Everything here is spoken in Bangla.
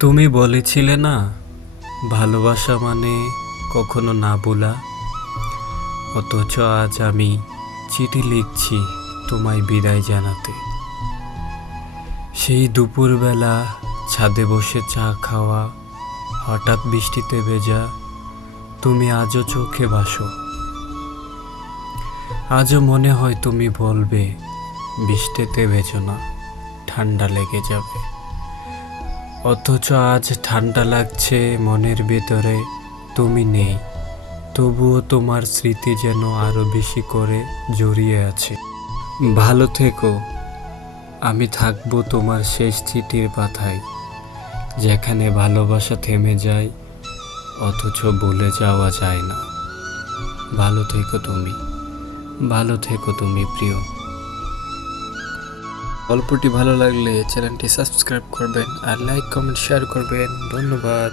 তুমি বলেছিলে না, ভালোবাসা মানে কখনো না বলা। অথচ আজ আমি চিঠি লিখছি তোমায় বিদায় জানাতে। সেই দুপুরবেলা ছাদে বসে চা খাওয়া, হঠাৎ বৃষ্টিতে ভেজা, তুমি আজও চোখে ভাসো। আজও মনে হয় তুমি বলবে, বৃষ্টিতে ভেজো না, ঠান্ডা লেগে যাবে। অথচ আজ ঠান্ডা লাগছে মনের ভেতরে, তুমি নেই, তবুও তোমার স্মৃতি যেন আরো বেশি করে জড়িয়ে আছে। ভালো থেকো, আমি থাকবো তোমার শেষ চিঠির পাতায়, যেখানে ভালোবাসা থেমে যায় অথচ ভুলে যাওয়া যায় না। ভালো থেকো তুমি, ভালো থেকো তুমি প্রিয়। গল্পটি ভালো লাগলে চ্যানেলটি সাবস্ক্রাইব করবেন আর লাইক কমেন্ট শেয়ার করবেন। ধন্যবাদ।